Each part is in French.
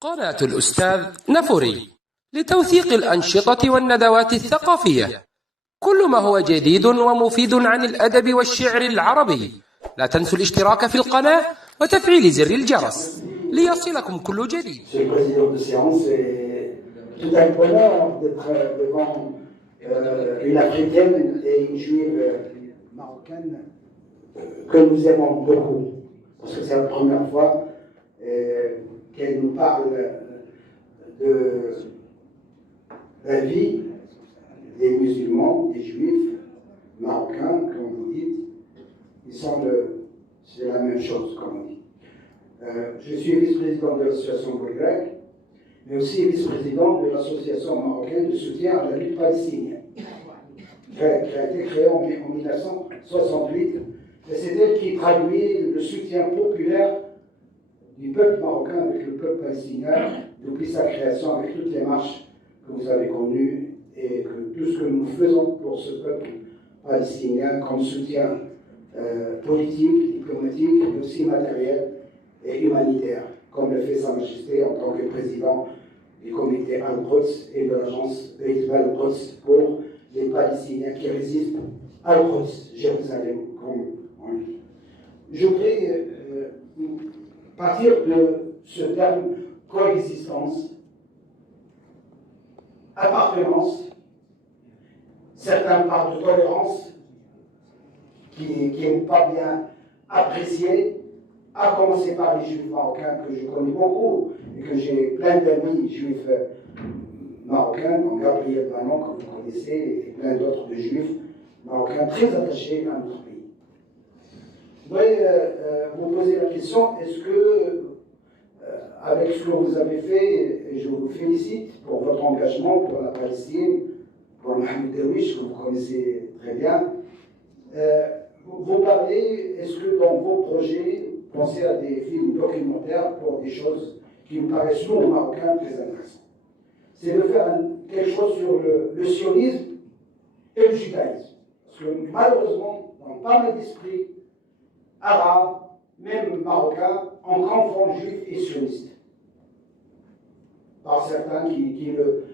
قناة الأستاذ نفوري لتوثيق الأنشطة والندوات الثقافية. كل ما هو جديد ومفيد عن الأدب والشعر العربي. لا تنسوا الاشتراك في القناة وتفعيل زر الجرس ليصلكم كل جديد. Monsieur le Président de séance, c'est tout un bonheur d'être devant une Africaine et une Juive marocaine que nous aimons beaucoup, parce que c'est la première fois qu'elle nous parle de la vie des musulmans, des juifs marocains, comme vous dites. C'est la même chose, comme on dit. Je suis vice-président de l'association Boulgrec, mais aussi vice-président de l'association marocaine de soutien à la lutte palestinienne, qui a été créée en 1968. Et c'est elle qui traduit le soutien populaire du peuple marocain avec le peuple palestinien depuis sa création, avec toutes les marches que vous avez connues et tout ce que nous faisons pour ce peuple palestinien comme soutien politique, diplomatique, mais aussi matériel et humanitaire, comme le fait Sa Majesté en tant que président du comité Al-Quds et de l'agence Beit Al-Quds pour les Palestiniens qui résident à Al-Quds, Jérusalem, comme on dit. Je voudrais partir de ce terme coexistence, appartenance, certains parlent de tolérance, qui n'est pas bien apprécié, à commencer par les juifs marocains que je connais beaucoup et que j'ai plein d'amis juifs marocains, dont Gabriel Banon, que vous connaissez, et plein d'autres de juifs marocains très attachés à notre pays. Je voudrais vous poser la question, est-ce que, avec ce que vous avez fait, et je vous félicite pour votre engagement pour la Palestine, pour Mohamed Derwish, que vous connaissez très bien, vous parlez, est-ce que dans vos projets, pensez à des films documentaires pour des choses qui me paraissent, nous, aux Marocains, très intéressantes. C'est de faire quelque chose sur le sionisme et le judaïsme. Parce que malheureusement, dans pas mal d'esprits arabes, même marocains, on confond juifs et sionistes. Par certains qui le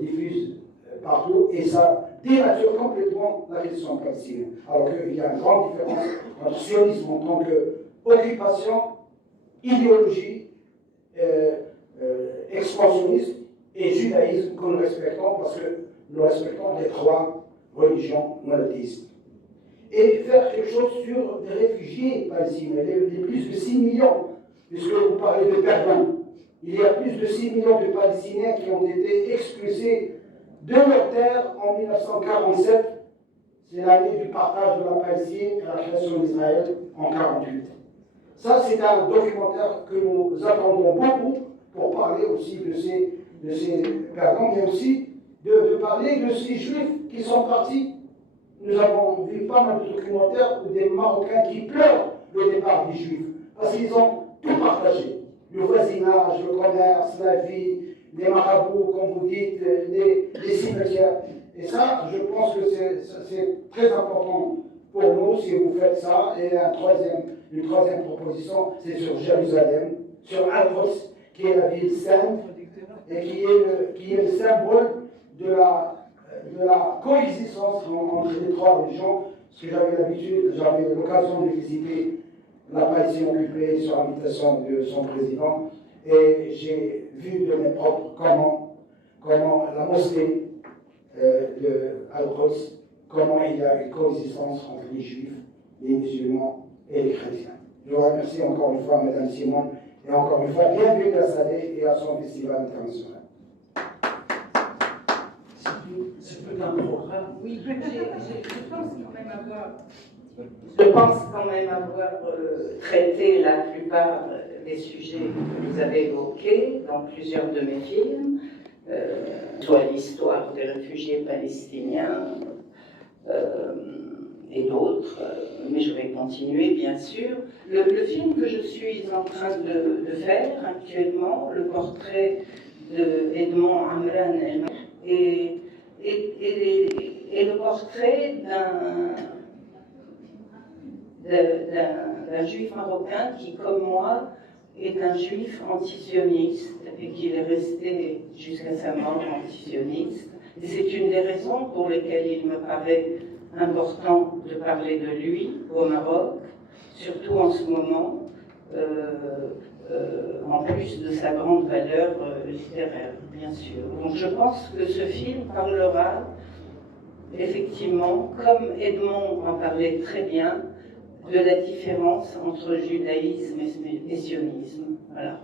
diffusent partout, et ça dénature complètement la question palestinienne. Alors qu'il y a une grande différence entre sionisme en tant qu'occupation, idéologie, expansionnisme et judaïsme que nous respectons parce que nous respectons les trois religions monothéistes. Et faire quelque chose sur des réfugiés palestiniens, les plus de 6 millions, puisque vous parlez de perdants. Il y a plus de 6 millions de Palestiniens qui ont été expulsés de leur terre en 1947. C'est l'année du partage de la Palestine et la création d'Israël en 1948. Ça, c'est un documentaire que nous attendons beaucoup pour parler aussi de ces perdants, mais aussi de parler de ces juifs qui sont partis. Nous avons vu pas mal de documentaires où des Marocains qui pleurent le départ des juifs, parce qu'ils ont tout partagé. Le voisinage, le commerce, la vie, les marabouts, comme vous dites, les cimetières. Et ça, je pense que c'est très important pour nous si vous faites ça. Et une troisième proposition, c'est sur Jérusalem, sur Al-Quds, qui est la ville sainte et qui est le symbole de la coexistence entre les trois religions. Parce que j'avais l'occasion de visiter la Palestine occupée sur invitation de son président, et j'ai vu de mes propres comment la mosquée de Al-Quds, comment il y a une coexistence entre les juifs, les musulmans et les chrétiens. Je vous remercie encore une fois, Madame Simon, et encore une fois, bienvenue à Salé et à son festival international. C'est tout un programme. Oui, je pense quand même avoir traité la plupart des sujets que vous avez évoqués dans plusieurs de mes films, soit l'histoire des réfugiés palestiniens et d'autres, mais je vais continuer bien sûr. Le film que je suis en train de faire actuellement, le portrait d'Edmond Amran et le portrait d'un juif marocain qui, comme moi, est un juif antisioniste et qu'il est resté jusqu'à sa mort antisioniste. Et c'est une des raisons pour lesquelles il me paraît important de parler de lui au Maroc, surtout en ce moment, en plus de sa grande valeur littéraire, bien sûr. Donc je pense que ce film parlera effectivement, comme Edmond en parlait très bien, de la différence entre judaïsme et sionisme. Voilà.